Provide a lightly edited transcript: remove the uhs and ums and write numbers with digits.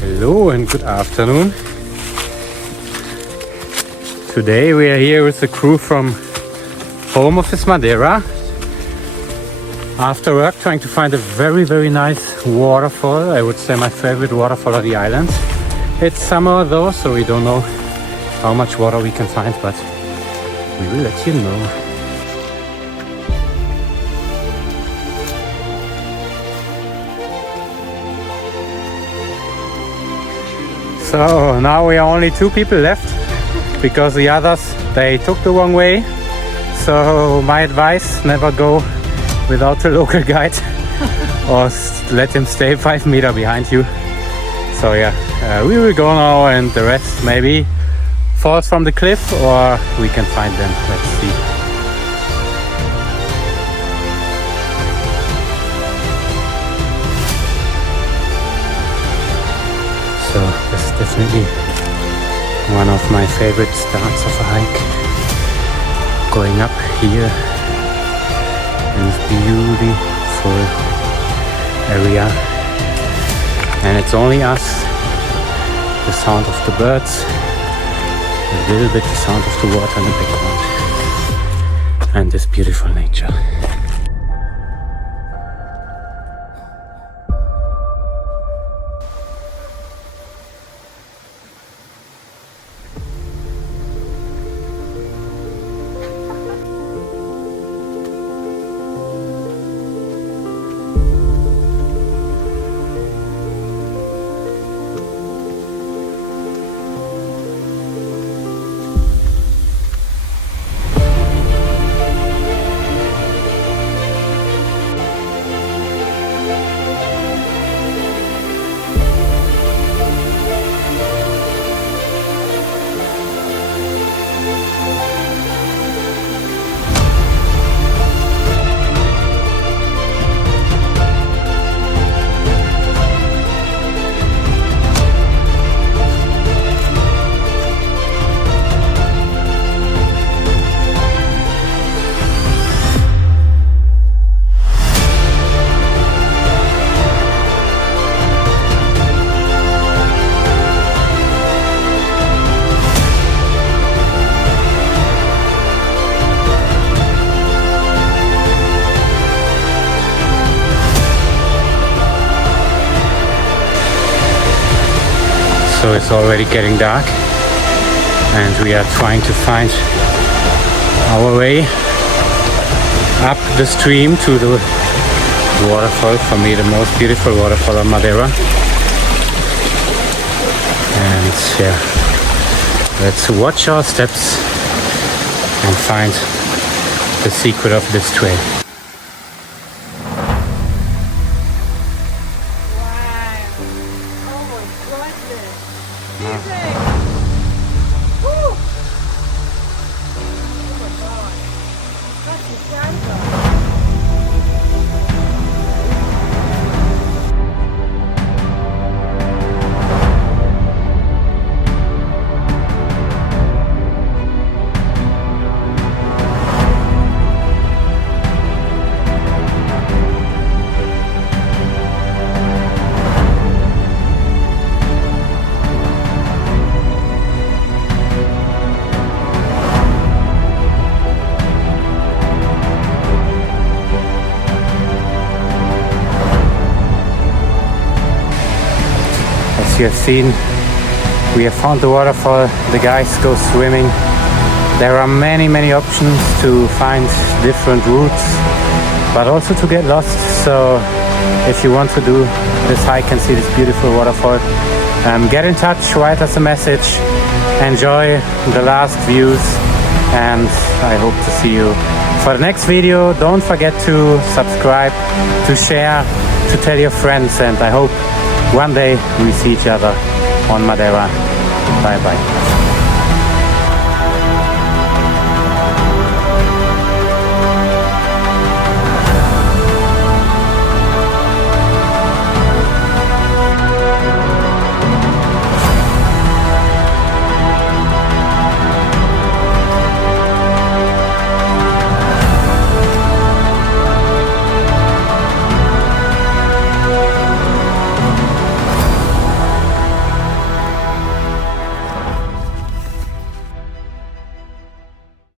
Hello and good afternoon. Today we are here with the crew from Home Office Madeira. After work, trying to find a very nice waterfall. I would say my favorite waterfall on the island. It's summer though, so we don't know how much water we can find, but we will let you know. So now we are only 2 people left because the others, they took the wrong way. So my advice, never go without a local guide or let him stay 5 meters behind you. So yeah, we will go now and the rest maybe falls from the cliff or we can find them. Let's see. So this is definitely one of my favorite starts of a hike. Going up here in this beautiful area. And it's only us, the sound of the birds, a little bit the sound of the water in the background, and this beautiful nature. So it's already getting dark and we are trying to find our way up the stream to the waterfall. For me, the most beautiful waterfall on Madeira. And yeah, let's watch our steps and find the secret of this trail. You have seen, we have found the waterfall, the guys go swimming. There are many options to find different routes, but also to get lost. So if you want to do this hike and see this beautiful waterfall, get in touch, write us a message, enjoy the last views, and I hope to see you for the next video. Don't forget to subscribe, to share, to tell your friends, and I hope one day we see each other on Madeira. Bye bye.